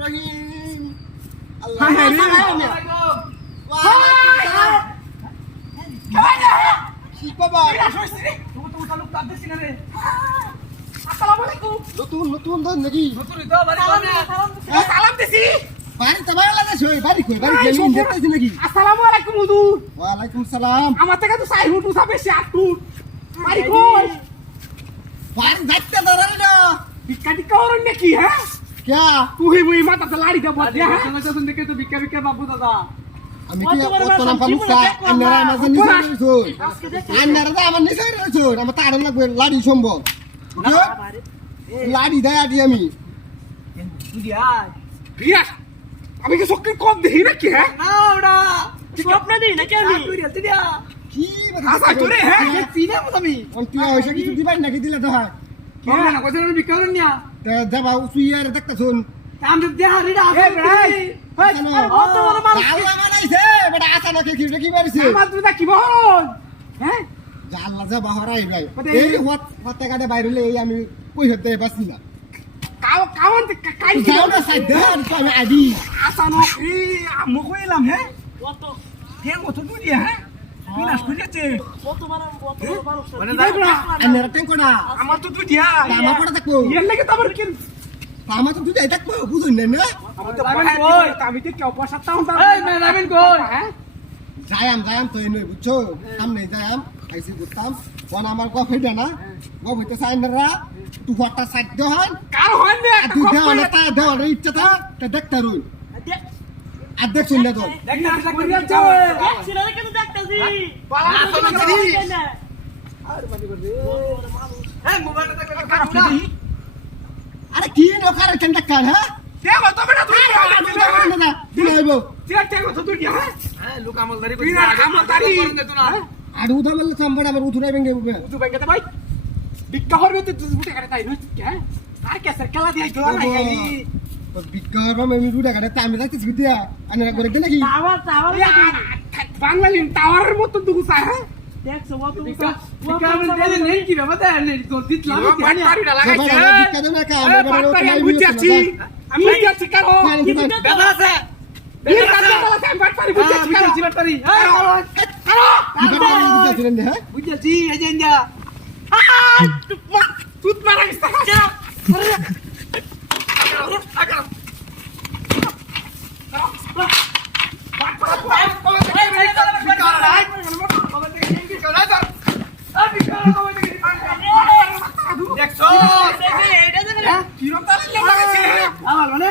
রহিম। আল্লাহ হ্যাঁ, হ্যাঁ, নতুন নতুন ধর নাকি? সালাম দিছি বাড়ি তো বাংলাদেশ হই বাড়ি কই? বাড়ি শোনো। দেখতেছি নাকি? আসসালামু আলাইকুম হুজুর। ওয়ালাইকুম সালাম। আমার থেকে তো সাই হুটু সাবে সে আটু বাড়ি কই? বাড়ি। যাইতে দাঁড়াই না। হরণ নাকি হ্যাঁ? তুই মুই মাথা তো লাড়ি দেবো হ্যাঁ আমি কি অত নাম পালু আন্নারা আমার নিচে রইছো আন্নারা তো আমার নিচে রইছো আমার তার লাগবে লাড়ি সম্ভব লাড়ি দেয় আদি আমি আমি কি সত্যি কম দেখি নাকি হ্যাঁ স্বপ্ন দিই নাকি আমি কি আশা করে হ্যাঁ অন্তিয়া হইছে কিছু দিবাই নাকি দিলে তো হয় দেখতা শুন জাল্লা কি কি কি হ্যাঁ? ভাই। এই হত হতে কাটে বাইরে এই আমি কই হতে না। কাই না সাইড দেন আমি আদি আসানো এই আমো কইলাম হ্যাঁ? কত? হে কত দুই দিয়া হ্যাঁ? তুই নাশ কইছে কত বড় কত বড় মানুষ মানে দেখলা আন্নারা টেঙ্কো না। আমার তো দুই দিয়া। আমার পড়া থাকব। এর লাগি তো আমার কি? আমার তো দুটাই থাকব বুঝুন না না? আমার তো বাহার কই? আমি তো কেউ পয়সা তাও তাও হ্যাঁ? যায়াম যায়াম তো এনে বুঝছ? সামনে যায়াম আইসি করতাম কোন আমার গপ হইবে না? গপ হইতে চাই না তু হটটা সাইড দেওয়ান। কার হয় না তুই দেওয়ান তা দেওয়ান ইচ্ছা তা দেখতে রুই। আর দেখ শুন না তো। আরে কি নকার এখান দেখান হ্যাঁ? আর উঠা বললে সম্বর আমার উঠুরাই ভেঙে উঠবে। তুই ব্যাংকে ভাই বিক্কা হরবে তুই তুই বুটে কাটে তাই নয় আর কে খেলা দিয়ে গেল না খালি বিজ্ঞান আমি রুডা কাটে আমি যাচ্ছি বিদ্যা আনারা করে গেলে কি টাওয়ার টাওয়ার বাংলালি টাওয়ারের মতো দুগু চায় হ্যাঁ দেখছ কত বিক্কা বাটপারি না লাগাইছে বিজ্ঞান না কা আমি বাটপারি আমি বুঝাচ্ছি আমি বুঝাচ্ছি কারও দাদা আছে এই কাজে বলা আমি বাটপারি বুঝাচ্ছি কারও কারও হ্যাঁ তুত মারা গেছে হ্যাঁ? আমার মানে